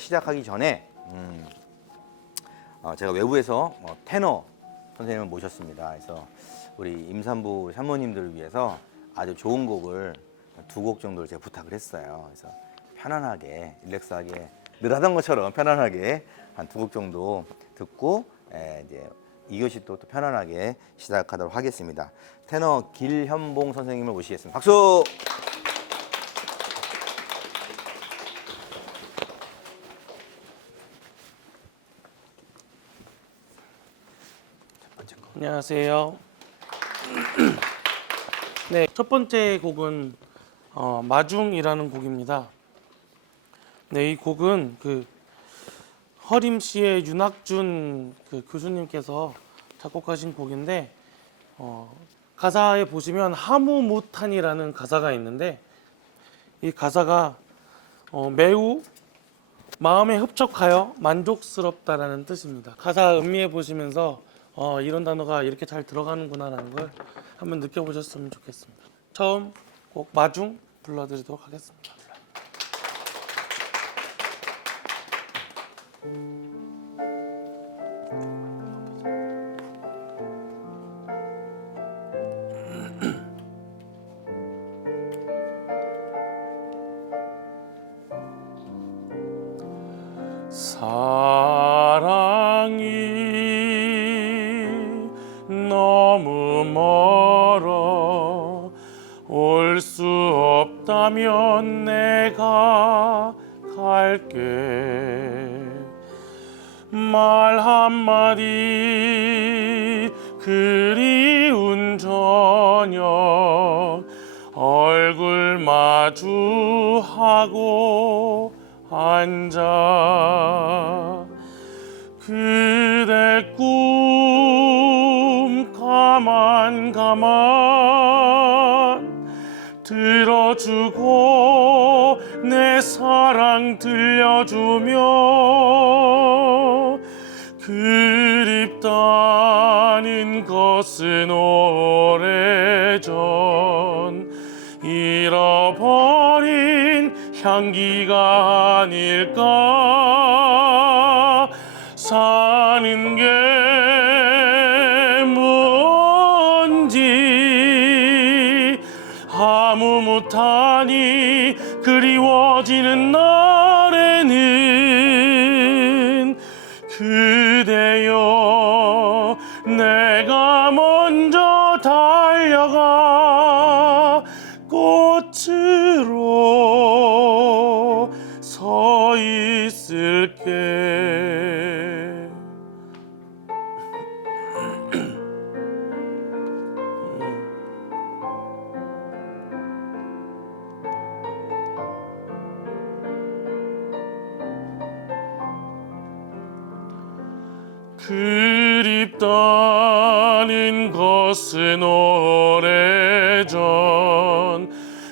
시작하기 전에 제가 외부에서 테너 선생님을 모셨습니다. 그래서 우리 임산부 산모님들을 위해서 아주 좋은 곡을 2곡 정도를 제가 부탁을 했어요. 그래서 편안하게 릴렉스하게 늘 하던 것처럼 편안하게 한 2곡 정도 듣고 이제 2교시 또 편안하게 시작하도록 하겠습니다. 테너 길현봉 선생님을 모시겠습니다. 박수! 안녕하세요. 네, 첫 번째 곡은 마중이라는 곡입니다. 네, 이 곡은 허림시의 윤학준 교수님께서 작곡하신 곡인데 가사에 보시면 하무무탄이라는 가사가 있는데 이 가사가 매우 마음에 흡족하여 만족스럽다라는 뜻입니다. 가사 음미해 보시면서 이런 단어가 이렇게 잘 들어가는구나라는 걸 한번 느껴보셨으면 좋겠습니다. 처음 곡 마중 불러드리도록 하겠습니다. 사랑이 너무 멀어 올 수 없다면 내가 갈게 말 한마디 그리운 저녁 얼굴 마주하고 앉아 그대 꿈 가만 들어주고 내 사랑 들려주며 그립다는 것은 오래전 잃어버린 향기가 아닐까 사는 게 뭔지 아무 못하니 그리워지는 날에는 그대여 내가 먼저 달려가 꽃으로 서 있을게 그립다는 것은 오래전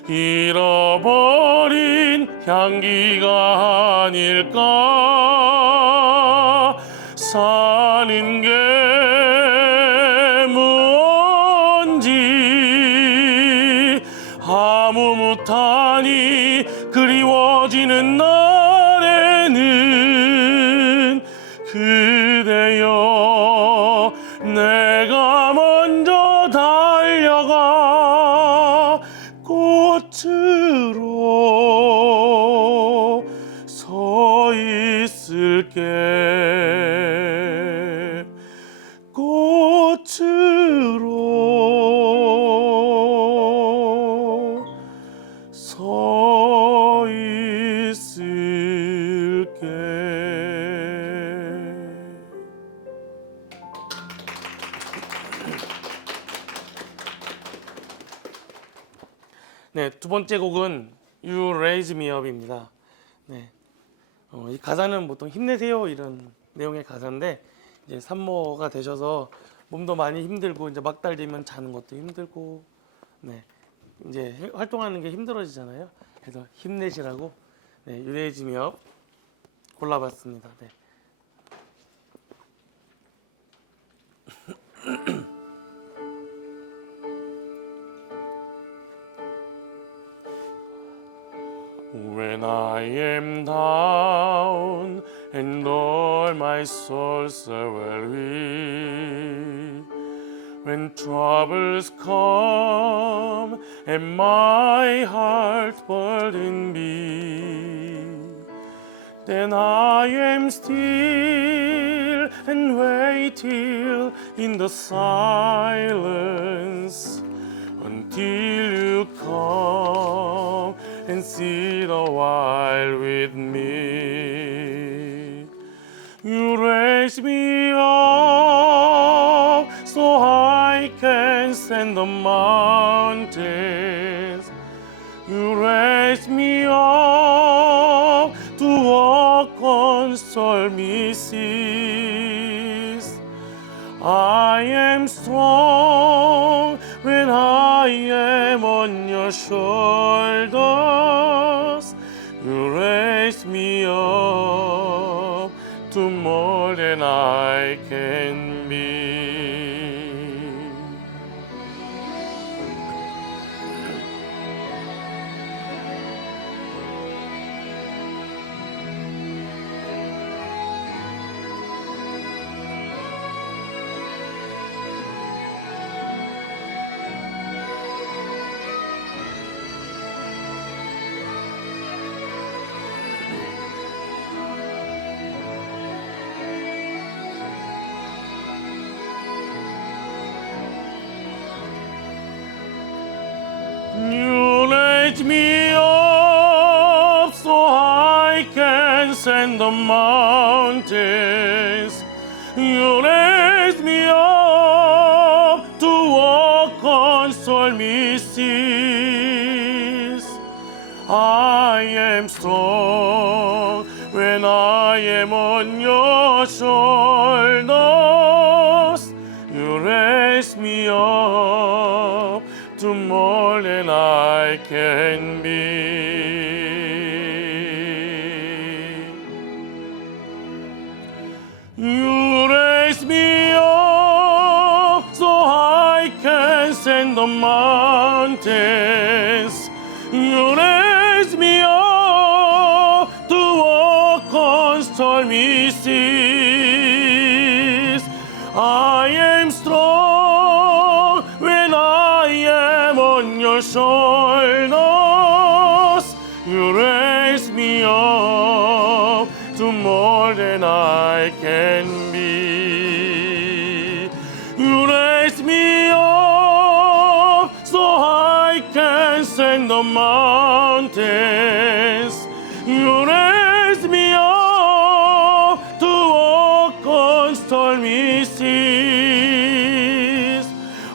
잃어버린 향기가 아닐까 사는 게 뭔지 아무 못하니 그리워지는 날에는 그대여 내가 먼저 달려가 꽃으로 서 있을게 꽃으로 서 있을게 네, 두 번째 곡은 You Raise Me Up입니다. 네, 이 가사는 보통 힘내세요 이런 내용의 가사인데 이제 산모가 되셔서 몸도 많이 힘들고 이제 막 달리면 자는 것도 힘들고 네, 이제 활동하는 게 힘들어지잖아요. 그래서 힘내시라고 네, You Raise Me Up 골라봤습니다. 네. When I am down and all my souls are weary, when troubles come and my heart burden be, then I am still and wait till in the silence until you come and sit a while with me. You raise me up so I can stand the mountains. You raise me up to walk on stormy seas. I am strong when I am on your shoulders. You raise me up to more than I can be. You raise me up so I can ascend the mountains. You raise me up to walk on stormy seas. I am strong when I am on your shoulders. You raise me up to more than I can be. You raise me up so I can ascend the mountains. You raise me up to walk on stormy seas. I am strong when I am on your shoulders. You raise me up to more than I can be. You raise me up so I can ascend the mountains. You raise me up to walk on stormy seas.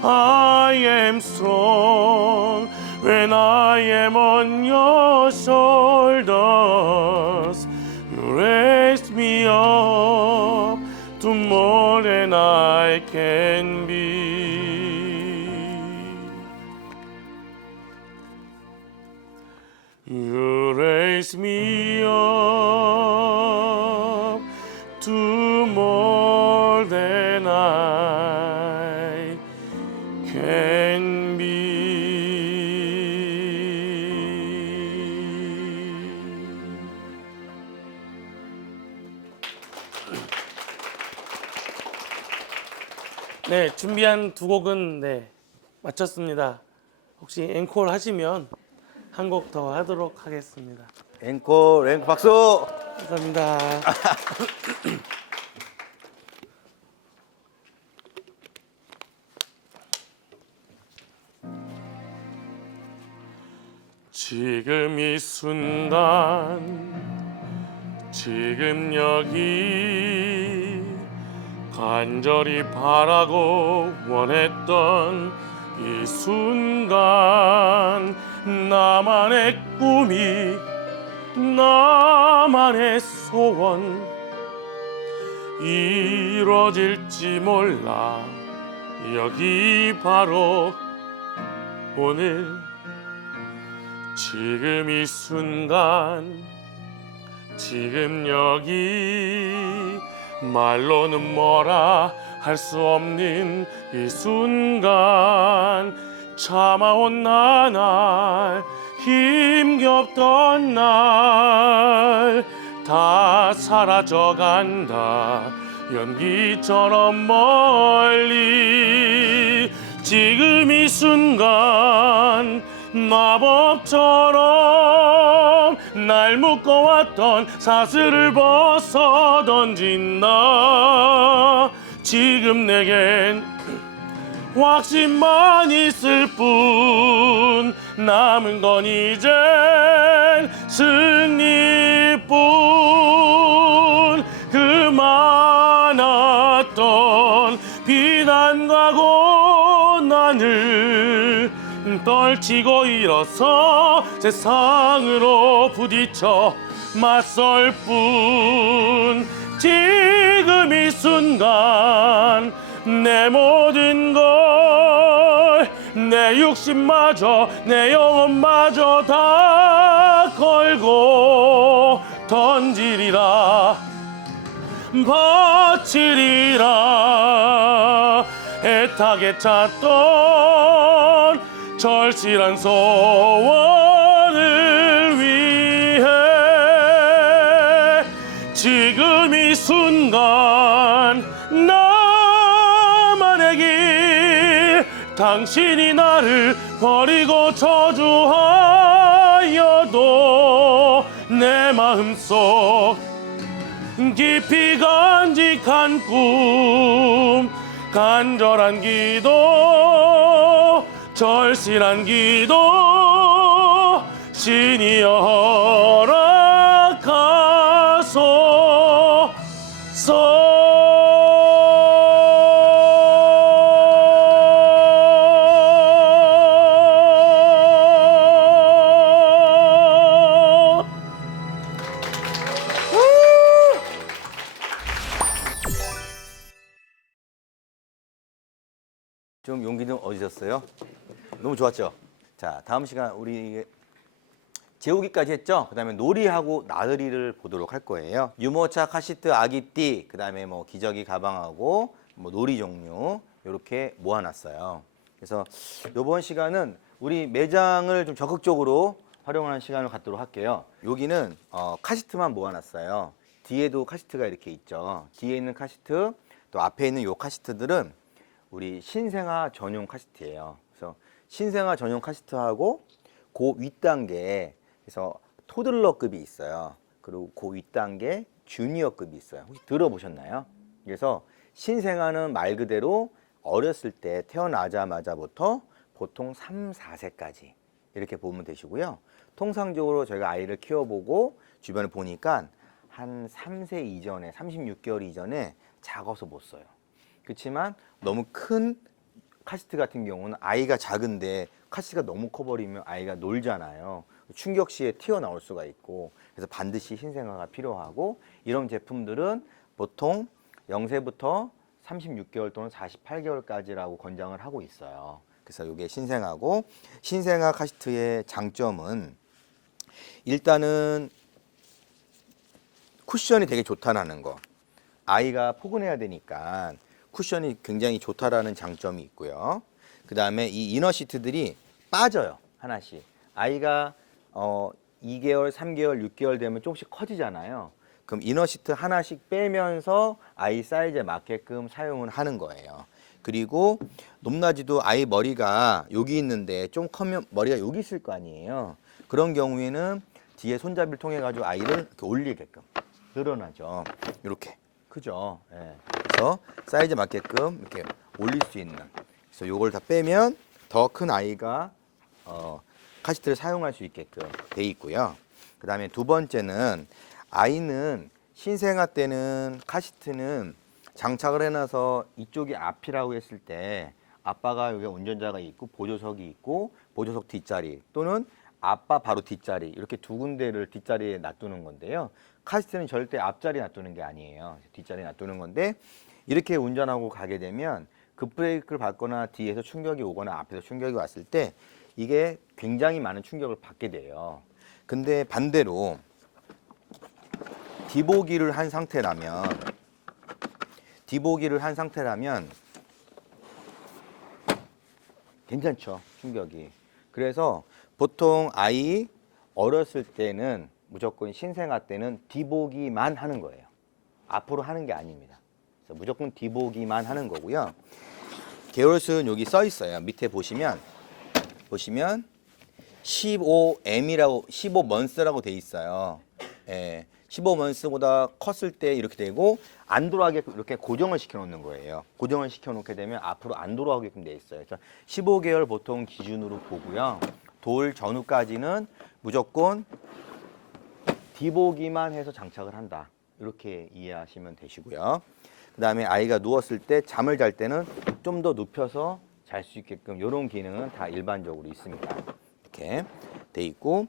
I am strong when I am on your shoulders. You raise me up to more than I can be. You raise me up to more than I can be. 네, 준비한 두 곡은 마쳤습니다. 혹시 앵콜 하시면 한 곡 더 하도록 하겠습니다. 앵콜 박수. 감사합니다. 지금 이 순간, 지금 여기 간절히 바라고 원했던 이 순간, 나만의 꿈이, 나만의 소원 이루어질지 몰라. 여기 바로 오늘, 지금 이 순간, 지금 여기 말로는 뭐라 할 수 없는 이 순간, 참아온 나날 힘겹던 날 다 사라져간다. 연기처럼 멀리 지금 이 순간 마법처럼 날 묶어왔던 사슬을 벗어 던진다. 지금 내겐 확신만 있을 뿐 남은 건 이젠 승리뿐. 그 많았던 비난과 고난을 떨치고 일어서 세상으로 부딪혀 맞설 뿐. 지금 이 순간 내 모든 걸, 내 육신마저 내 영혼마저 다 걸고 던지리라, 바치리라. 애타게 찾던 절실한 소원을 위해 지금 이 순간 나만의 길, 당신이 나를 버리고 저주하여도 내 마음속 깊이 간직한 꿈, 간절한 기도, 절실한 기도, 신이 허락하소서. 좀 용기 좀 얻으셨어요? 너무 좋았죠? 자, 다음 시간 우리 재우기까지 했죠? 그 다음에 놀이하고 나들이를 보도록 할 거예요. 유모차, 카시트, 아기띠, 그 다음에 뭐 기저귀 가방하고 뭐 놀이 종류 이렇게 모아놨어요. 그래서 이번 시간은 우리 매장을 좀 적극적으로 활용하는 시간을 갖도록 할게요. 여기는 카시트만 모아놨어요. 뒤에도 카시트가 이렇게 있죠. 뒤에 있는 카시트, 또 앞에 있는 요 카시트들은 우리 신생아 전용 카시트예요. 그래서 신생아 전용 카시트하고 그 윗단계, 그래서 토들러급이 있어요. 그리고 그 윗단계 주니어급이 있어요. 혹시 들어보셨나요? 그래서 신생아는 말 그대로 어렸을 때 태어나자마자부터 보통 3, 4세까지 이렇게 보면 되시고요. 통상적으로 저희가 아이를 키워보고 주변을 보니까 한 3세 이전에, 36개월 이전에 작아서 못 써요. 그렇지만 너무 큰 카시트 같은 경우는 아이가 작은데 카시트가 너무 커버리면 아이가 놀잖아요. 충격 시에 튀어나올 수가 있고, 그래서 반드시 신생아가 필요하고, 이런 제품들은 보통 0세부터 36개월 또는 48개월까지라고 권장을 하고 있어요. 그래서 이게 신생아고, 신생아 카시트의 장점은 일단은 쿠션이 되게 좋다라는 거. 아이가 포근해야 되니까 쿠션이 굉장히 좋다라는 장점이 있고요. 그 다음에 이 이너 시트들이 빠져요, 하나씩. 아이가 2개월, 3개월, 6개월 되면 조금씩 커지잖아요. 그럼 이너 시트 하나씩 빼면서 아이 사이즈에 맞게끔 사용을 하는 거예요. 그리고 높낮이도 아이 머리가 여기 있는데 좀 커면 머리가 여기 있을 거 아니에요. 그런 경우에는 뒤에 손잡이를 통해 가지고 아이를 이렇게 올리게끔 늘어나죠. 이렇게. 그죠? 예. 그래서 사이즈 맞게끔 이렇게 올릴 수 있는. 그래서 요걸 다 빼면 더 큰 아이가 카시트를 사용할 수 있게끔 돼 있고요. 그 다음에 두 번째는 아이는 신생아 때는 카시트는 장착을 해놔서 이쪽이 앞이라고 했을 때 아빠가 여기 운전자가 있고 보조석이 있고 보조석 뒷자리 또는 아빠 바로 뒷자리 이렇게 두 군데를 뒷자리에 놔두는 건데요. 카시트는 절대 앞자리 놔두는 게 아니에요. 뒷자리 놔두는 건데 이렇게 운전하고 가게 되면 급브레이크를 밟거나 뒤에서 충격이 오거나 앞에서 충격이 왔을 때 이게 굉장히 많은 충격을 받게 돼요. 근데 반대로 디보기를 한 상태라면 괜찮죠, 충격이. 그래서 보통 아이 어렸을 때는 무조건 신생아 때는 뒤보기만 하는 거예요. 앞으로 하는 게 아닙니다. 그래서 무조건 뒤보기만 하는 거고요. 개월수는 여기 써 있어요. 밑에 보시면 15M이라고 15months라고 돼 있어요. 예. 15months보다 컸을 때 이렇게 되고 안 돌아가게끔 이렇게 고정을 시켜 놓는 거예요. 고정을 시켜 놓게 되면 앞으로 안 돌아가게끔 돼 있어요. 그래서 15개월 보통 기준으로 보고요. 돌 전후까지는 무조건 뒤보기만 해서 장착을 한다. 이렇게 이해하시면 되시고요. 그다음에 아이가 누웠을 때 잠을 잘 때는 좀 더 눕혀서 잘 수 있게끔 이런 기능은 다 일반적으로 있습니다. 이렇게 돼 있고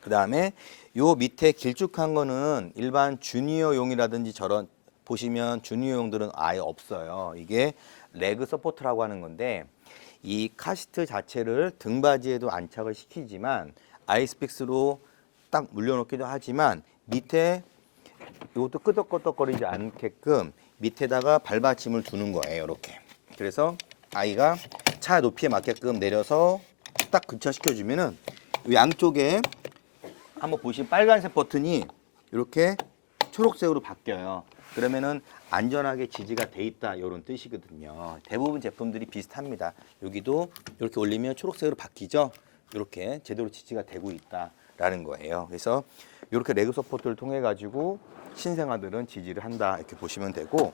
그다음에 요 밑에 길쭉한 거는 일반 주니어용이라든지 저런 보시면 주니어용들은 아예 없어요. 이게 레그 서포트라고 하는 건데 이 카시트 자체를 등받이에도 안착을 시키지만 아이스픽스로 딱 물려놓기도 하지만 밑에 이것도 끄덕끄덕거리지 않게끔 밑에다가 발받침을 두는 거예요. 이렇게. 그래서 아이가 차 높이에 맞게끔 내려서 딱 근처시켜주면은 이 양쪽에 한번 보시면 빨간색 버튼이 이렇게 초록색으로 바뀌어요. 그러면은 안전하게 지지가 돼 있다 이런 뜻이거든요. 대부분 제품들이 비슷합니다. 여기도 이렇게 올리면 초록색으로 바뀌죠. 이렇게 제대로 지지가 되고 있다라는 거예요. 그래서 이렇게 레그 서포트를 통해 가지고 신생아들은 지지를 한다 이렇게 보시면 되고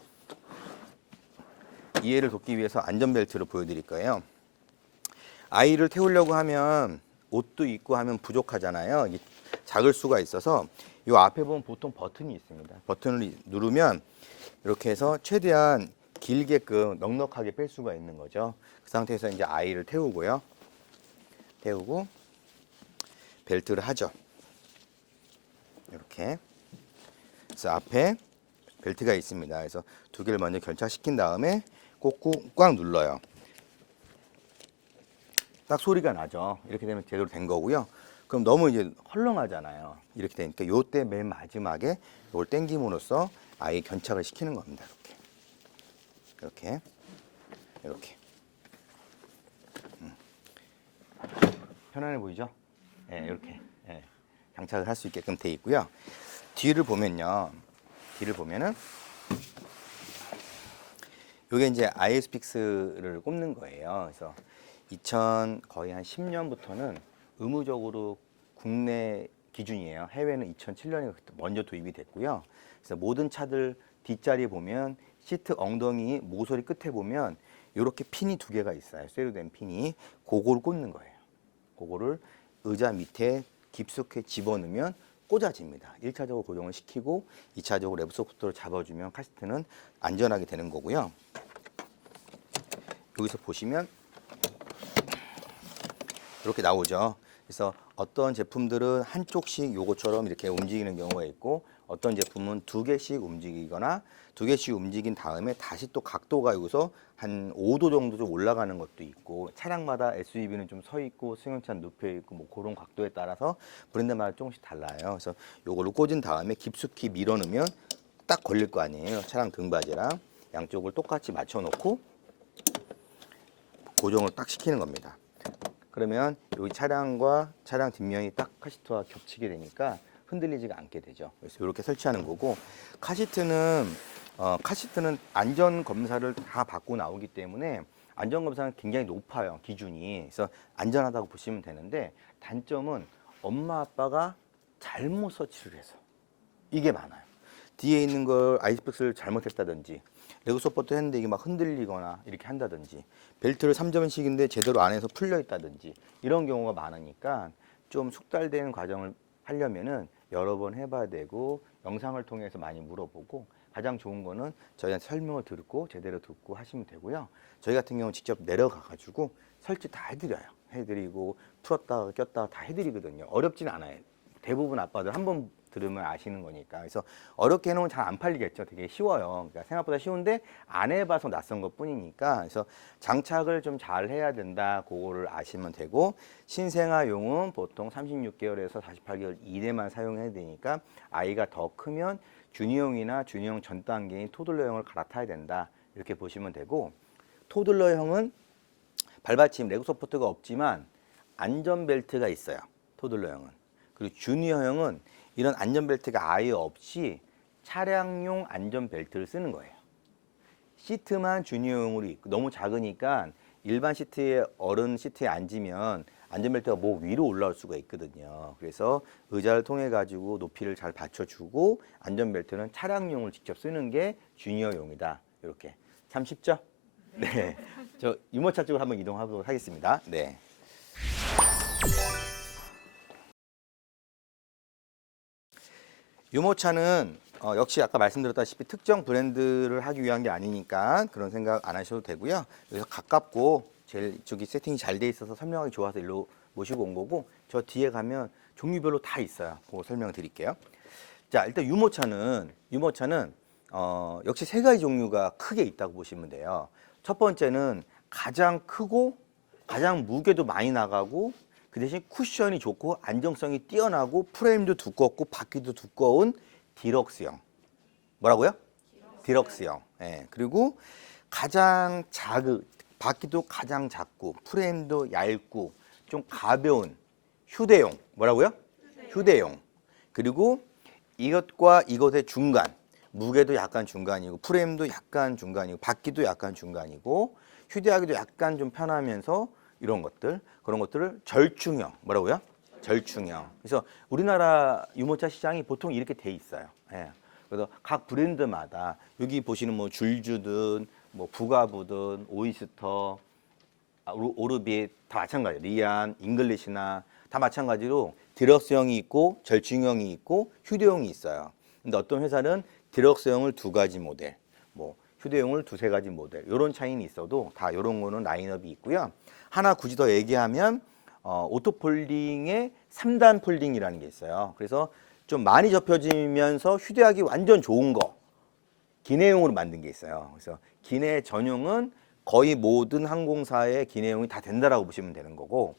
이해를 돕기 위해서 안전벨트를 보여드릴 거예요. 아이를 태우려고 하면 옷도 입고 하면 부족하잖아요. 작을 수가 있어서 이 앞에 보면 보통 버튼이 있습니다. 버튼을 누르면 이렇게 해서 최대한 길게끔 넉넉하게 뺄 수가 있는 거죠. 그 상태에서 이제 아이를 태우고요. 태우고 벨트를 하죠. 이렇게. 그래서 앞에 벨트가 있습니다. 그래서 두 개를 먼저 결착시킨 다음에 꽉 눌러요. 딱 소리가 나죠. 이렇게 되면 제대로 된 거고요. 그럼 너무 이제 헐렁하잖아요. 이렇게 되니까 요때 맨 마지막에 이걸 당김으로써 아예 견착을 시키는 겁니다. 이렇게. 이렇게. 편안해 보이죠? 네, 이렇게. 네, 장착을 할 수 있게끔 돼 있고요. 뒤를 보면은 이게 이제 아이스픽스를 꼽는 거예요. 그래서 거의 한 10년부터는 의무적으로 국내 기준이에요. 해외는 2007년에 먼저 도입이 됐고요. 그래서 모든 차들 뒷자리에 보면 시트 엉덩이 모서리 끝에 보면 이렇게 핀이 두 개가 있어요. 쇠로 된 핀이. 그거를 꽂는 거예요. 그거를 의자 밑에 깊숙이 집어넣으면 꽂아집니다. 1차적으로 고정을 시키고 2차적으로 레브 소프트를 잡아주면 카시트는 안전하게 되는 거고요. 여기서 보시면 이렇게 나오죠. 그래서 어떤 제품들은 한쪽씩 요것처럼 이렇게 움직이는 경우가 있고 어떤 제품은 두 개씩 움직이거나 두 개씩 움직인 다음에 다시 또 각도가 여기서 한 5도 정도 좀 올라가는 것도 있고 차량마다 SUV는 좀 서 있고 승용차는 눕혀 있고 뭐 그런 각도에 따라서 브랜드마다 조금씩 달라요. 그래서 요거를 꽂은 다음에 깊숙이 밀어 넣으면 딱 걸릴 거 아니에요. 차량 등받이랑 양쪽을 똑같이 맞춰 놓고 고정을 딱 시키는 겁니다. 그러면 여기 차량과 차량 뒷면이 딱 카시트와 겹치게 되니까 흔들리지가 않게 되죠. 그래서 이렇게 설치하는 거고 카시트는 안전 검사를 다 받고 나오기 때문에 안전 검사는 굉장히 높아요. 기준이. 그래서 안전하다고 보시면 되는데 단점은 엄마 아빠가 잘못 설치를 해서 이게 많아요. 뒤에 있는 걸 아이스박스를 잘못했다든지 레그 서포트 했는데 이게 막 흔들리거나 이렇게 한다든지 벨트를 3점씩인데 제대로 안에서 풀려 있다든지 이런 경우가 많으니까 좀 숙달되는 과정을 하려면은 여러 번 해봐야 되고 영상을 통해서 많이 물어보고 가장 좋은 거는 저희한테 설명을 듣고 제대로 듣고 하시면 되고요. 저희 같은 경우는 직접 내려가 가지고 설치 다 해드려요. 해드리고 풀었다가 꼈다가 다 해드리거든요. 어렵진 않아요. 대부분 아빠들 한 번 들으면 아시는 거니까. 그래서 어렵게 해놓으면 잘 안 팔리겠죠. 되게 쉬워요. 그러니까 생각보다 쉬운데 안 해봐서 낯선 것 뿐이니까. 그래서 장착을 좀 잘 해야 된다. 그거를 아시면 되고 신생아용은 보통 36개월에서 48개월 이내만 사용해야 되니까 아이가 더 크면 주니어용이나 주니어용 전 단계인 토들러형을 갈아타야 된다. 이렇게 보시면 되고 토들러형은 발받침 레그 서포트가 없지만 안전벨트가 있어요. 토들러형은. 그리고 주니어형은 이런 안전벨트가 아예 없이 차량용 안전벨트를 쓰는 거예요. 시트만 주니어용으로 있고 너무 작으니까 일반 시트에 어른 시트에 앉으면 안전벨트가 목 위로 올라올 수가 있거든요. 그래서 의자를 통해 가지고 높이를 잘 받쳐주고 안전벨트는 차량용을 직접 쓰는 게 주니어용이다. 이렇게 참 쉽죠? 네, 저 유모차 쪽으로 한번 이동하도록 하겠습니다. 네. 유모차는 역시 아까 말씀드렸다시피 특정 브랜드를 하기 위한 게 아니니까 그런 생각 안 하셔도 되고요. 여기서 가깝고 제일 이쪽이 세팅이 잘 돼 있어서 설명하기 좋아서 일로 모시고 온 거고 저 뒤에 가면 종류별로 다 있어요. 그거 설명드릴게요. 자, 일단 유모차는 역시 세 가지 종류가 크게 있다고 보시면 돼요. 첫 번째는 가장 크고 가장 무게도 많이 나가고 그 대신 쿠션이 좋고 안정성이 뛰어나고 프레임도 두껍고 바퀴도 두꺼운 디럭스형. 뭐라고요? 디럭스형. 예. 그리고 가장 바퀴도 가장 작고 프레임도 얇고 좀 가벼운 휴대용. 뭐라고요? 휴대용. 그리고 이것과 이것의 중간. 무게도 약간 중간이고 프레임도 약간 중간이고 바퀴도 약간 중간이고 휴대하기도 약간 좀 편하면서 이런 것들 그런 것들을 절충형 뭐라고요? 절충형. 그래서 우리나라 유모차 시장이 보통 이렇게 돼 있어요. 예. 그래서 각 브랜드마다 여기 보시는 뭐 줄주든 뭐 부가부든 오이스터 오르빗 다 마찬가지예요. 리안, 잉글리시나 다 마찬가지로 디럭스형이 있고 절충형이 있고 휴대용이 있어요. 근데 어떤 회사는 디럭스형을 2가지 모델, 뭐 휴대용을 2-3가지 모델 이런 차이는 있어도 다 이런 거는 라인업이 있고요. 하나 굳이 더 얘기하면 오토폴딩의 3단 폴딩이라는 게 있어요. 그래서 좀 많이 접혀지면서 휴대하기 완전 좋은 거 기내용으로 만든 게 있어요. 그래서 기내 전용은 거의 모든 항공사의 기내용이 다 된다라고 보시면 되는 거고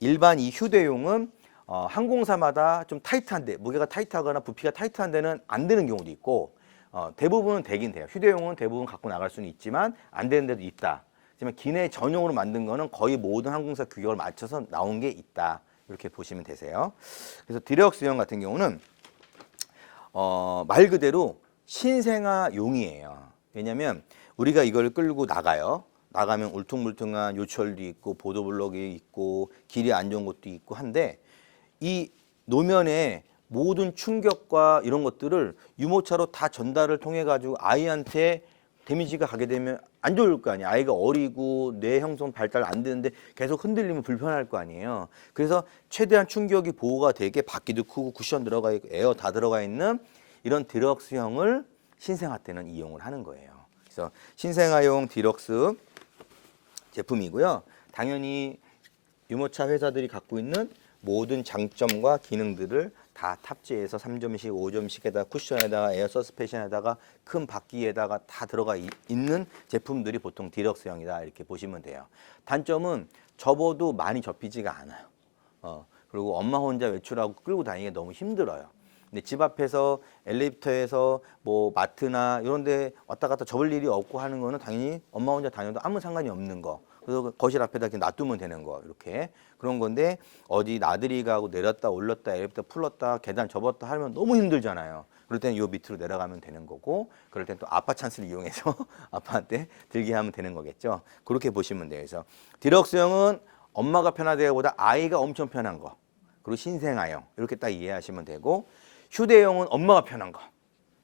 일반 이 휴대용은 항공사마다 좀 타이트한데 무게가 타이트하거나 부피가 타이트한 데는 안 되는 경우도 있고 대부분은 되긴 돼요. 휴대용은 대부분 갖고 나갈 수는 있지만 안 되는 데도 있다. 하지만 기내 전용으로 만든 거는 거의 모든 항공사 규격을 맞춰서 나온 게 있다. 이렇게 보시면 되세요. 그래서 디럭스형 같은 경우는 말 그대로 신생아용이에요. 왜냐하면 우리가 이걸 끌고 나가요. 나가면 울퉁불퉁한 요철도 있고 보도블록이 있고 길이 안 좋은 곳도 있고 한데 이 노면에 모든 충격과 이런 것들을 유모차로 다 전달을 통해 가지고 아이한테 데미지가 가게 되면 안 좋을 거 아니에요. 아이가 어리고 뇌 형성 발달 안 되는데 계속 흔들리면 불편할 거 아니에요. 그래서 최대한 충격이 보호가 되게 바퀴도 크고 쿠션 들어가 있고 에어 다 들어가 있는 이런 디럭스형을 신생아 때는 이용을 하는 거예요. 그래서 신생아용 디럭스 제품이고요. 당연히 유모차 회사들이 갖고 있는 모든 장점과 기능들을 다 탑재해서 3점식, 5점식에다가 쿠션에다가 에어 서스펜션에다가 큰 바퀴에다가 다 들어가 있는 제품들이 보통 디럭스형이다 이렇게 보시면 돼요. 단점은 접어도 많이 접히지가 않아요. 그리고 엄마 혼자 외출하고 끌고 다니기가 너무 힘들어요. 근데 집 앞에서 엘리베이터에서 뭐 마트나 이런 데 왔다 갔다 접을 일이 없고 하는 거는 당연히 엄마 혼자 다녀도 아무 상관이 없는 거. 그래서 거실 앞에다 이렇게 놔두면 되는 거 이렇게 그런 건데 어디 나들이 가고 내렸다 올렸다 엘리베이터 풀었다 계단 접었다 하면 너무 힘들잖아요. 그럴 때는 요 밑으로 내려가면 되는 거고 그럴 때는 또 아빠 찬스를 이용해서 아빠한테 들게 하면 되는 거겠죠. 그렇게 보시면 돼요. 그래서 디럭스형은 엄마가 편하다기보다 아이가 엄청 편한 거 그리고 신생아형 이렇게 딱 이해하시면 되고 휴대용은 엄마가 편한 거.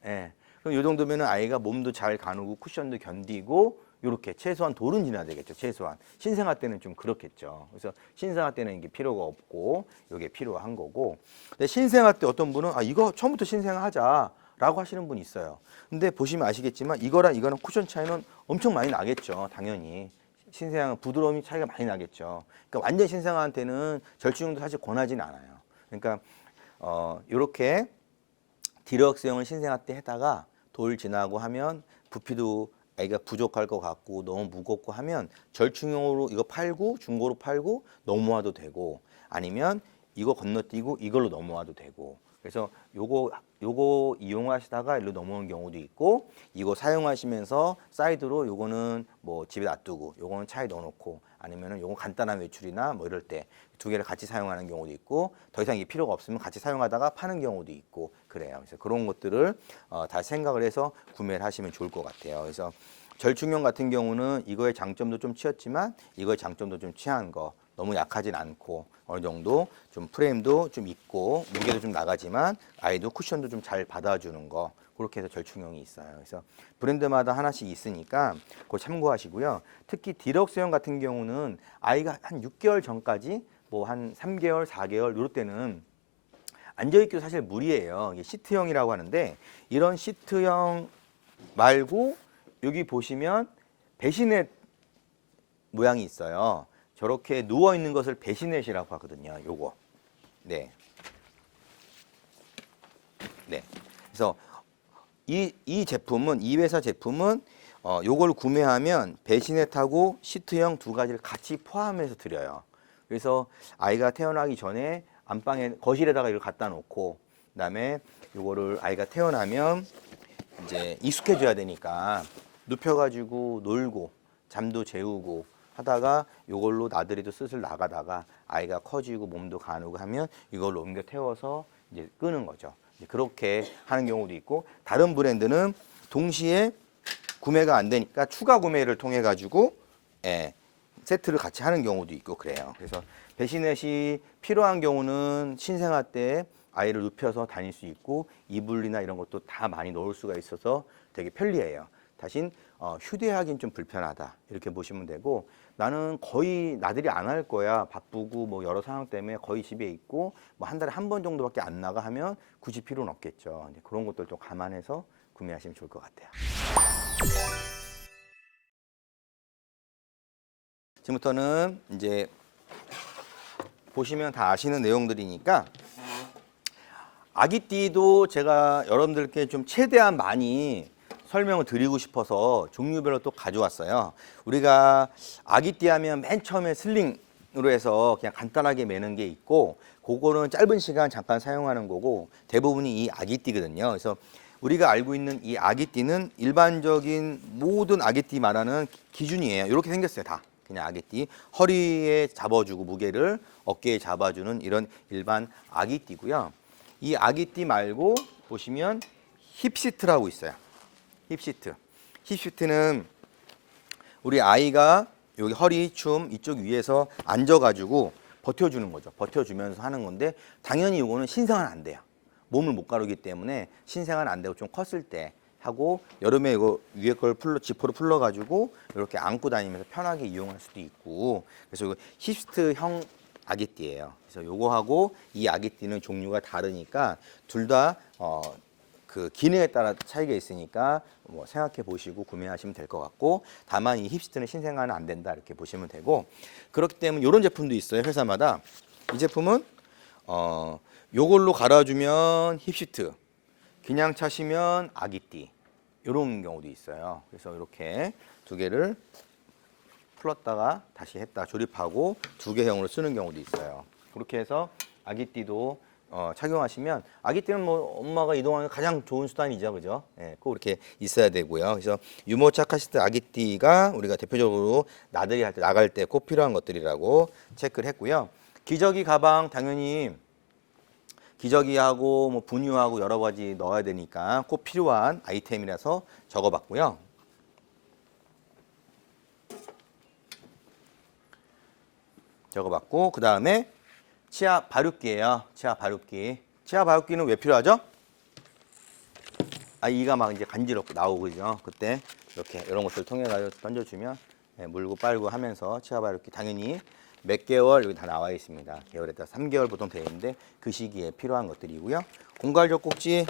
예. 그럼 이 정도면은 아이가 몸도 잘 가누고 쿠션도 견디고 이렇게 최소한 돌은 지나야 되겠죠. 최소한 신생아 때는 좀 그렇겠죠. 그래서 신생아 때는 이게 필요가 없고 이게 필요한 거고. 근데 신생아 때 어떤 분은 이거 처음부터 신생아 하자라고 하시는 분이 있어요. 근데 보시면 아시겠지만 이거랑 이거는 쿠션 차이는 엄청 많이 나겠죠. 당연히 신생아는 부드러움이 차이가 많이 나겠죠. 그러니까 완전 신생아한테는 절충형도 사실 권하지는 않아요. 그러니까 이렇게 디럭스형을 신생아 때 해다가 돌 지나고 하면 부피도 아이가 부족할 것 같고 너무 무겁고 하면 절충형으로 이거 팔고 중고로 팔고 넘어와도 되고 아니면 이거 건너뛰고 이걸로 넘어와도 되고 그래서 요거 이용하시다가 일로 넘어오는 경우도 있고 이거 사용하시면서 사이드로 요거는 뭐 집에 놔두고 요거는 차에 넣어놓고 아니면은 요거 간단한 외출이나 뭐 이럴 때 두 개를 같이 사용하는 경우도 있고 더 이상 이 필요가 없으면 같이 사용하다가 파는 경우도 있고 그래요. 그래서 그런 것들을 다 생각을 해서 구매를 하시면 좋을 것 같아요. 그래서 절충용 같은 경우는 이거의 장점도 좀 취했지만 이거의 장점도 좀 취한 거 너무 약하진 않고 어느 정도 좀 프레임도 좀 있고 무게도 좀 나가지만 아이도 쿠션도 좀 잘 받아주는 거 그렇게 해서 절충형이 있어요. 그래서 브랜드마다 하나씩 있으니까 그거 참고하시고요. 특히 디럭스형 같은 경우는 아이가 한 6개월 전까지 뭐 한 3개월, 4개월 이럴 때는 앉아있기도 사실 무리예요. 이게 시트형이라고 하는데 이런 시트형 말고 여기 보시면 배시넷 모양이 있어요. 저렇게 누워 있는 것을 배시넷이라고 하거든요. 요거. 네. 네. 그래서 이 제품은 이 회사 제품은 요걸 구매하면 배시넷하고 시트형 두 가지를 같이 포함해서 드려요. 그래서 아이가 태어나기 전에 안방에 거실에다가 이걸 갖다 놓고 그다음에 요거를 아이가 태어나면 이제 익숙해져야 되니까 눕혀가지고 놀고 잠도 재우고 하다가 이걸로 나들이도 슬슬 나가다가 아이가 커지고 몸도 가누고 하면 이걸로 옮겨 태워서 이제 끄는 거죠. 이제 그렇게 하는 경우도 있고 다른 브랜드는 동시에 구매가 안 되니까 추가 구매를 통해 가지고 세트를 같이 하는 경우도 있고 그래요. 그래서 배시넷이 필요한 경우는 신생아 때 아이를 눕혀서 다닐 수 있고 이불이나 이런 것도 다 많이 넣을 수가 있어서 되게 편리해요. 대신 휴대하기는 좀 불편하다 이렇게 보시면 되고 나는 거의 나들이 안 할 거야 바쁘고 뭐 여러 상황 때문에 거의 집에 있고 뭐 한 달에 한 번 정도밖에 안 나가 하면 굳이 필요는 없겠죠. 이제 그런 것들 좀 감안해서 구매하시면 좋을 것 같아요. 지금부터는 이제 보시면 다 아시는 내용들이니까 아기띠도 제가 여러분들께 좀 최대한 많이 설명을 드리고 싶어서 종류별로 또 가져왔어요. 우리가 아기띠 하면 맨 처음에 슬링으로 해서 그냥 간단하게 매는 게 있고 그거는 짧은 시간 잠깐 사용하는 거고 대부분이 이 아기띠거든요. 그래서 우리가 알고 있는 이 아기띠는 일반적인 모든 아기띠 말하는 기준이에요. 이렇게 생겼어요. 다 그냥 아기띠. 허리에 잡아주고 무게를 어깨에 잡아주는 이런 일반 아기띠고요. 이 아기띠 말고 보시면 힙시트라고 있어요. 힙시트. 힙시트는 우리 아이가 여기 허리, 춤 이쪽 위에서 앉아가지고 버텨주는 거죠. 버텨주면서 하는 건데 당연히 이거는 신생아는 안 돼요. 몸을 못 가르기 때문에 신생아는 안 되고 좀 컸을 때 하고 여름에 이거 위에 걸 지퍼로 풀러가지고 이렇게 안고 다니면서 편하게 이용할 수도 있고 그래서 이거 힙시트형 아기띠예요. 그래서 요거하고 이 아기띠는 종류가 다르니까 둘 다 그 기능에 따라 차이가 있으니까 뭐 생각해 보시고 구매하시면 될 것 같고 다만 이 힙시트는 신생아는 안 된다 이렇게 보시면 되고 그렇기 때문에 이런 제품도 있어요. 회사마다 이 제품은 요걸로 갈아주면 힙시트 그냥 차시면 아기띠 이런 경우도 있어요. 그래서 이렇게 두 개를 풀었다가 다시 했다 조립하고 두 개형으로 쓰는 경우도 있어요. 그렇게 해서 아기띠도 착용하시면 아기띠는 뭐 엄마가 이동하는 가장 좋은 수단이죠, 그죠? 예, 꼭 이렇게 있어야 되고요. 그래서 유모차 카시트 아기띠가 우리가 대표적으로 나들이 할 때 나갈 때 꼭 필요한 것들이라고 체크를 했고요. 기저귀 가방 당연히 기저귀하고 뭐 분유하고 여러 가지 넣어야 되니까 꼭 필요한 아이템이라서 적어봤고요. 적어봤고 그 다음에 치아 발육기예요. 치아 발육기. 치아 발육기는 왜 필요하죠? 아이가 막 이제 간지럽고 나오고 그죠? 그때 이렇게 이런 것들 통해 가지고 던져주면 물고 빨고 하면서 치아 발육기 당연히 몇 개월 여기 다 나와 있습니다. 개월에 따라 3개월 보통 되어 있는데 그 시기에 필요한 것들이고요. 공갈 젖꼭지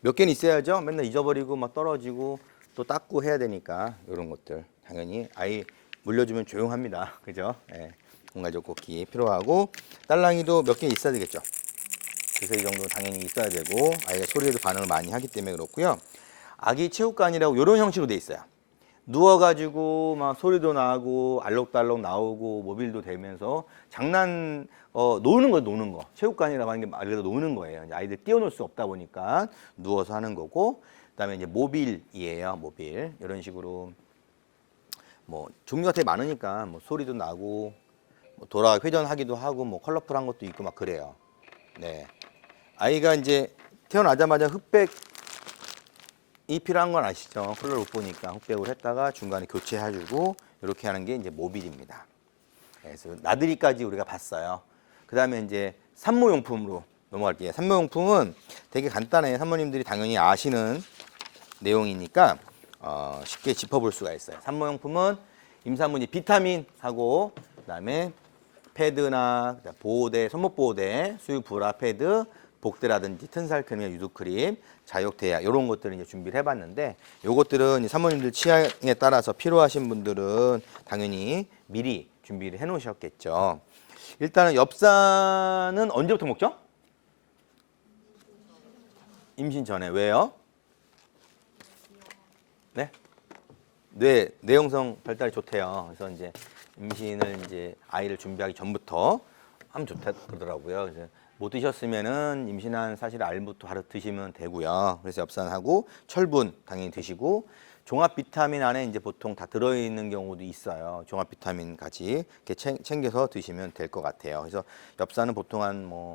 몇 개는 있어야죠. 맨날 잊어버리고 막 떨어지고 또 닦고 해야 되니까 이런 것들 당연히 아이 물려주면 조용합니다. 그죠? 예. 공갈 젖꼭지 필요하고 딸랑이도 몇 개 있어야 되겠죠. 그래서 이 정도 당연히 있어야 되고 아이가 소리에도 반응을 많이 하기 때문에 그렇고요. 아기 체육관이라고 이런 형식으로 돼 있어요. 누워가지고 막 소리도 나고 알록달록 나오고 모빌도 되면서 장난 노는 거 노는 거 체육관이라고 하는 게 말 그대로 노는 거예요. 이제 아이들 뛰어놀 수 없다 보니까 누워서 하는 거고 그다음에 이제 모빌이에요. 모빌 이런 식으로 뭐 종류가 되게 많으니까 뭐 소리도 나고 뭐 돌아 회전하기도 하고 뭐 컬러풀한 것도 있고 막 그래요. 네. 아이가 이제 태어나자마자 흑백이 필요한 건 아시죠? 컬러를 못 보니까 흑백으로 했다가 중간에 교체해주고 이렇게 하는 게 이제 모빌입니다. 그래서 나들이까지 우리가 봤어요. 그 다음에 이제 산모용품으로 넘어갈게요. 산모용품은 되게 간단해요. 산모님들이 당연히 아시는 내용이니까 쉽게 짚어볼 수가 있어요. 산모용품은 임산부 비타민하고 그다음에 패드나 보호대, 손목 보호대, 수유 브라 패드, 복대라든지 튼살크림, 유두크림, 자욕대야 이런 것들을 이제 준비를 해봤는데 요것들은 산모님들 취향에 따라서 필요하신 분들은 당연히 미리 준비를 해놓으셨겠죠. 일단은 엽산은 언제부터 먹죠? 임신 전에. 왜요? 네? 뇌형성 발달이 좋대요. 그래서 이제 임신을 이제 아이를 준비하기 전부터 하면 좋다 그러더라고요. 그래서 못 드셨으면은 임신한 사실 알부터 하루 드시면 되고요. 그래서 엽산하고 철분 당연히 드시고 종합 비타민 안에 이제 보통 다 들어있는 경우도 있어요. 종합 비타민 같이 이렇게 챙겨서 드시면 될 것 같아요. 그래서 엽산은 보통 한 뭐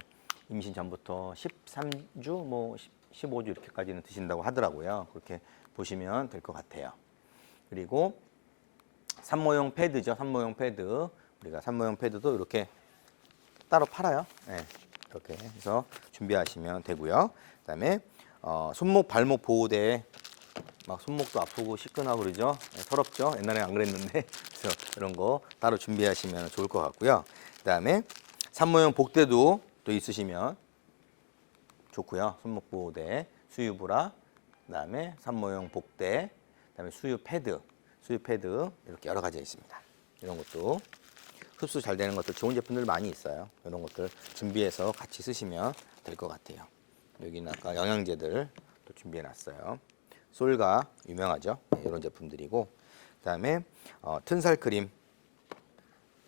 임신 전부터 13주 뭐 15주 이렇게까지는 드신다고 하더라고요. 그렇게 보시면 될 것 같아요. 그리고 산모용 패드죠. 산모용 패드. 우리가 산모용 패드도 이렇게 따로 팔아요. 네, 이렇게 해서 준비하시면 되고요. 그다음에 손목 발목 보호대. 막 손목도 아프고 시큰하고 그러죠. 네, 서럽죠. 옛날에 안 그랬는데 그래서 이런 거 따로 준비하시면 좋을 것 같고요. 그다음에 산모용 복대도 또 있으시면 좋고요. 손목 보호대, 수유 브라, 그다음에 산모용 복대, 그다음에 수유 패드 이렇게 여러 가지가 있습니다. 이런 것도 흡수 잘 되는 것들 좋은 제품들 많이 있어요. 이런 것들 준비해서 같이 쓰시면 될 것 같아요. 여기는 아까 영양제들 또 준비해 놨어요. 솔가 유명하죠. 네, 이런 제품들이고 그다음에 튼살 크림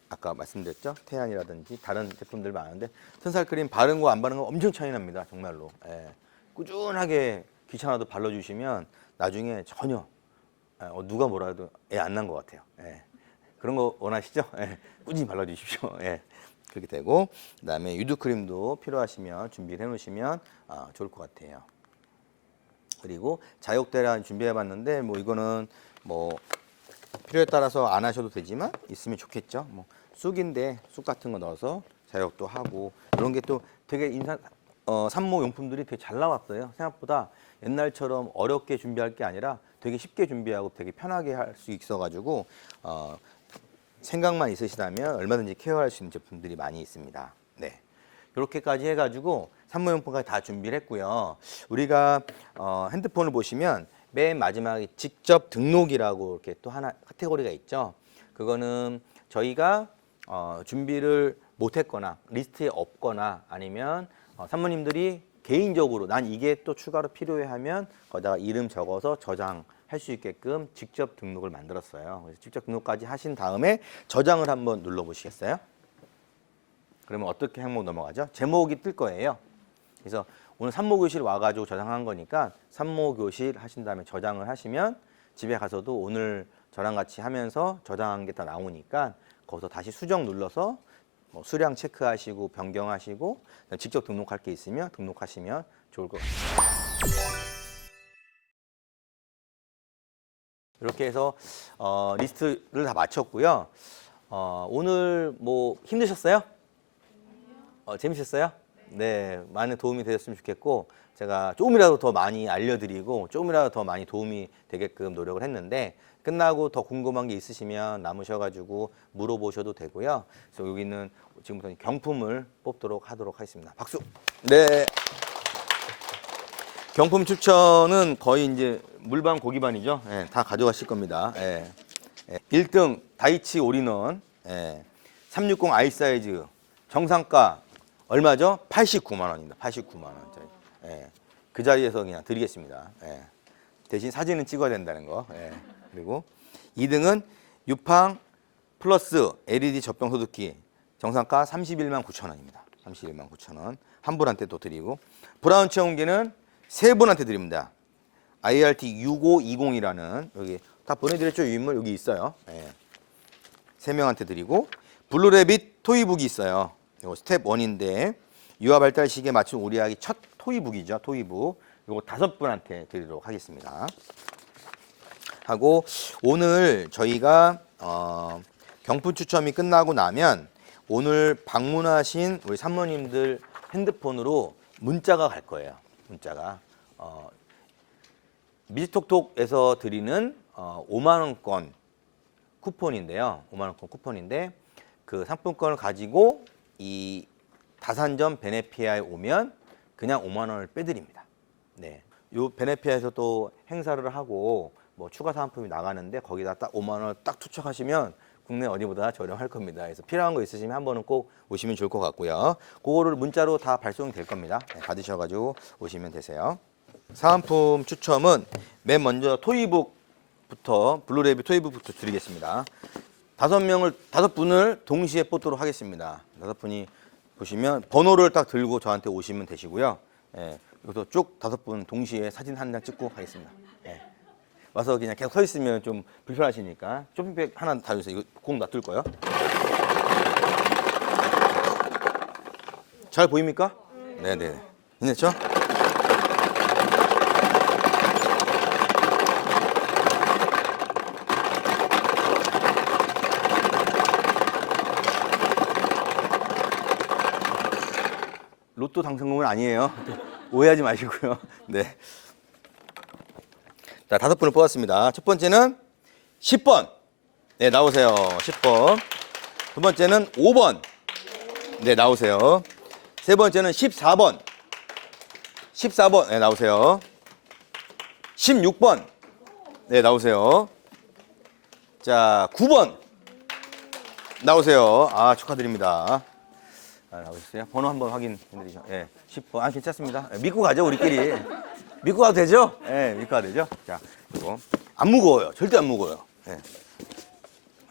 아까 말씀드렸죠. 태안이라든지 다른 제품들 많은데 튼살 크림 바른 거 안 바른 거 엄청 차이 납니다. 정말로. 예. 꾸준하게 귀찮아도 발라주시면 나중에 전혀 누가 뭐라 해도 애 안 난 것 같아요. 예. 그런 거 원하시죠? 예. 꾸준히 발라주십시오. 예. 그렇게 되고 그다음에 유두크림도 필요하시면 준비를 해놓으시면 좋을 것 같아요. 그리고 자욕대란 준비해봤는데 뭐 이거는 뭐 필요에 따라서 안 하셔도 되지만 있으면 좋겠죠. 뭐 쑥인데 쑥 같은 거 넣어서 자욕도 하고 이런 게 또 되게 산모 용품들이 되게 잘 나왔어요. 생각보다 옛날처럼 어렵게 준비할 게 아니라 되게 쉽게 준비하고 되게 편하게 할 수 있어가지고 생각만 있으시다면 얼마든지 케어할 수 있는 제품들이 많이 있습니다. 네. 이렇게까지 해가지고 산모용품까지 다 준비를 했고요. 우리가 핸드폰을 보시면 맨 마지막에 직접 등록이라고 이렇게 또 하나 카테고리가 있죠. 그거는 저희가 준비를 못했거나 리스트에 없거나 아니면 산모님들이 개인적으로 난 이게 또 추가로 필요해 하면 거기다가 이름 적어서 저장할 수 있게끔 직접 등록을 만들었어요. 그래서 직접 등록까지 하신 다음에 저장을 한번 눌러보시겠어요? 그러면 어떻게 항목 넘어가죠? 제목이 뜰 거예요. 그래서 오늘 산모교실 와가지고 저장한 거니까 산모교실 하신 다음에 저장을 하시면 집에 가서도 오늘 저랑 같이 하면서 저장한 게 다 나오니까 거기서 다시 수정 눌러서 뭐 수량 체크하시고 변경하시고 직접 등록할 게 있으면 등록하시면 좋을 것 같습니다. 이렇게 해서 리스트를 다 마쳤고요. 오늘 뭐 힘드셨어요? 재밌었어요? 네, 많은 도움이 되셨으면 좋겠고 제가 조금이라도 더 많이 알려드리고 조금이라도 더 많이 도움이 되게끔 노력을 했는데 끝나고 더 궁금한 게 있으시면 남으셔가지고 물어보셔도 되고요. 그래서 여기는 지금부터 경품을 뽑도록 하도록 하겠습니다. 박수! 네. 경품 추천은 거의 이제 물반 고기반이죠. 예, 다 가져가실 겁니다. 예. 1등 다이치 올인원 360 아이사이즈 정상가 얼마죠? 89만 원입니다. 89만 원짜리. 예. 그 자리에서 그냥 드리겠습니다. 예. 대신 사진은 찍어야 된다는 거. 예. 그리고 2등은 유팡 플러스 LED 젖병 소독기 정상가 31만 9천 원입니다. 31만 9천 원. 한 분한테 또 드리고 브라운 체온계는 세 분한테 드립니다. IRT 6520이라는 여기 다 보내드렸죠. 유인물 여기 있어요. 예. 3명한테 드리고 블루래빗 토이북이 있어요. 이거 스텝 1인데 유아 발달 시기에 맞춘 우리 아기 첫 토이북이죠. 토이북. 이거 5분한테 드리도록 하겠습니다. 하고 오늘 저희가 경품 추첨이 끝나고 나면 오늘 방문하신 우리 산모님들 핸드폰으로 문자가 갈 거예요. 문자가 미지톡톡에서 드리는 5만 원권 쿠폰인데요. 5만 원권 쿠폰인데 그 상품권을 가지고 이 다산점 베네피아에 오면 그냥 5만 원을 빼드립니다. 네, 요 베네피아에서 또 행사를 하고 뭐 추가 사은품이 나가는데 거기다 딱 5만 원을 딱 투척하시면 국내 어디보다 저렴할 겁니다. 그래서 필요한 거 있으시면 한 번은 꼭 오시면 좋을 것 같고요. 그거를 문자로 다 발송될 겁니다. 네, 받으셔가지고 오시면 되세요. 사은품 추첨은 맨 먼저 토이북부터 블루래빗 토이북부터 드리겠습니다. 5분을 동시에 뽑도록 하겠습니다. 5분이 보시면 번호를 딱 들고 저한테 오시면 되시고요. 예, 여기서 쭉 5분 동시에 사진 한 장 찍고 가겠습니다. 예. 와서 그냥 계속 서 있으면 좀 불편하시니까 쇼핑백 하나 다 주세요. 이거 공 놔둘 거요. 잘 보입니까? 네네. 됐죠? 로또 당첨금은 아니에요. 오해하지 마시고요. 네. 자, 5분을 뽑았습니다. 첫 번째는 10번. 네, 나오세요. 10번. 두 번째는 5번. 네, 나오세요. 세 번째는 14번. 14번. 네, 나오세요. 16번. 네, 나오세요. 자, 9번. 나오세요. 아, 축하드립니다. 나오셨어요? 번호 한번 확인해드리죠. 예, 10번. 아, 괜찮습니다. 믿고 가죠, 우리끼리. 믿고 가도 되죠? 예, 믿고 가도 되죠? 자, 그리고 안 무거워요. 절대 안 무거워요. 예.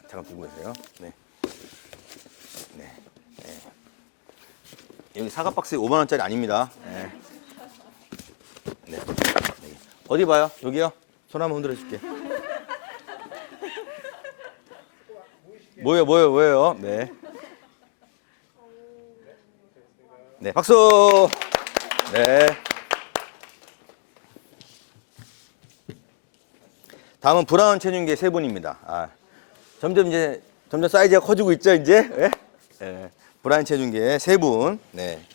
잠깐 들고 계세요. 네. 네. 네. 여기 사과 박스에 5만 원짜리 아닙니다. 네. 네. 네. 어디 봐요? 여기요? 손 한번 흔들어 줄게. 뭐예요? 네. 네, 박수! 네. 다음은 브라운 체중계 3분입니다. 아, 점점 사이즈가 커지고 있죠, 이제? 예? 네. 브라운 체중계 3분. 네.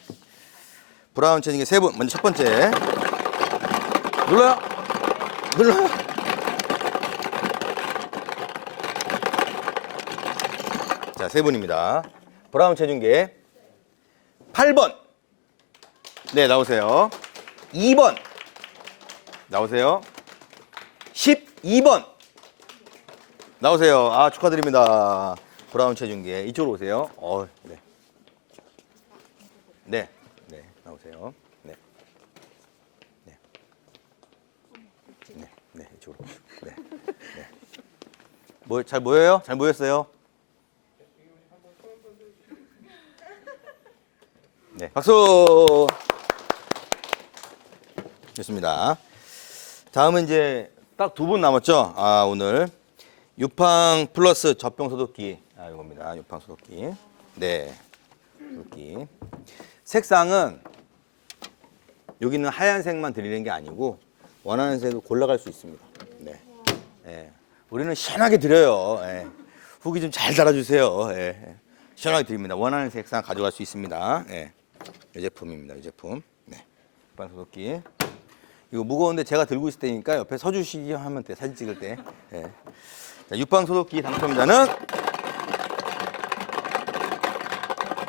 브라운 체중계 3분. 먼저 첫 번째. 눌러요. 자, 3분입니다. 브라운 체중계 8번. 네, 나오세요. 2번. 나오세요. 12번. 나오세요. 아, 축하드립니다. 브라운 체중계. 이쪽으로 오세요. 네. 네. 네, 나오세요. 네. 네. 네. 네, 이쪽으로. 네. 네. 잘 모여요? 잘 모였어요? 네, 박수. 좋습니다. 다음은 이제 딱 2분 남았죠. 아, 오늘 유팡 플러스 젖병 소독기. 아, 이겁니다. 유팡 소독기. 네, 소독기. 색상은 여기는 하얀색만 드리는 게 아니고 원하는 색을 골라갈 수 있습니다. 네, 네. 우리는 시원하게 드려요. 네. 후기 좀 잘 달아주세요. 네. 시원하게 드립니다. 원하는 색상 가져갈 수 있습니다. 네. 이 제품입니다. 이 제품. 네. 유팡 소독기. 이거 무거운데 제가 들고 있을 때니까 옆에 서주시기 하면 돼. 사진 찍을 때. 네. 자, 유팡 소독기 당첨자는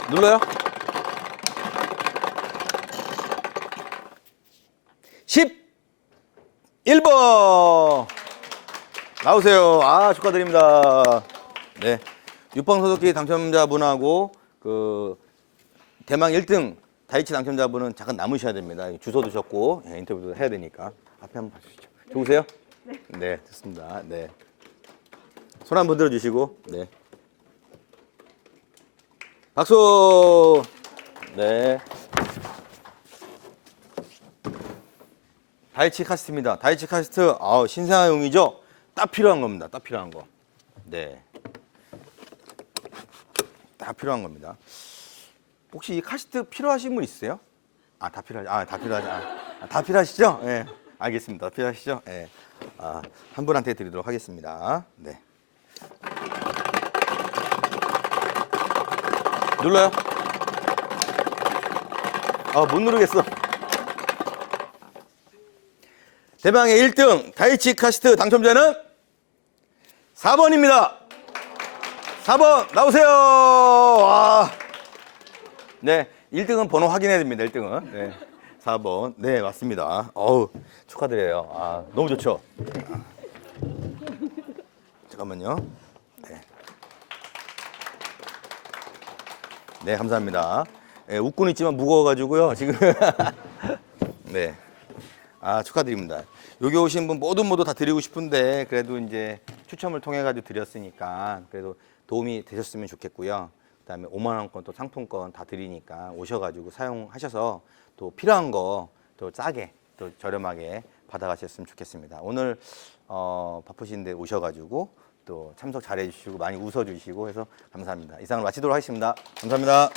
눌러요. 11번 나오세요. 아, 축하드립니다. 네. 유팡 소독기 당첨자분하고 그 대망 1등 다이치 당첨자분은 잠깐 남으셔야 됩니다. 주소 드셨고 인터뷰도 해야 되니까 앞에 한번 봐주시죠. 좋으세요? 네. 네, 좋습니다. 네. 손 한번 들어주시고, 네. 박수. 네. 다이치 카스트입니다. 다이치 카스트, 신생아용이죠. 딱 필요한 겁니다. 딱 필요한 거. 네. 딱 필요한 겁니다. 혹시 이 카시트 필요하신 분 있으세요? 다 필요하시죠? 네. 알겠습니다. 다 필요하시죠? 네. 한 분한테 드리도록 하겠습니다. 네. 눌러요? 못 누르겠어. 대망의 1등 다이치 카시트 당첨자는 4번입니다. 4번 나오세요. 와. 네, 1등은 번호 확인해야 됩니다. 1등은. 네. 4번. 네, 맞습니다. 어우, 축하드려요. 너무 좋죠? 잠깐만요. 네. 네, 감사합니다. 네, 웃고는 있지만 무거워가지고요. 지금. 네. 축하드립니다. 여기 오신 분 모두 다 드리고 싶은데 그래도 이제 추첨을 통해 가지고 드렸으니까 그래도 도움이 되셨으면 좋겠고요. 그다음에 5만 원권 또 상품권 다 드리니까 오셔가지고 사용하셔서 또 필요한 거 또 싸게 또 저렴하게 받아가셨으면 좋겠습니다. 오늘 바쁘신데 오셔가지고 또 참석 잘해주시고 많이 웃어주시고 해서 감사합니다. 이상을 마치도록 하겠습니다. 감사합니다.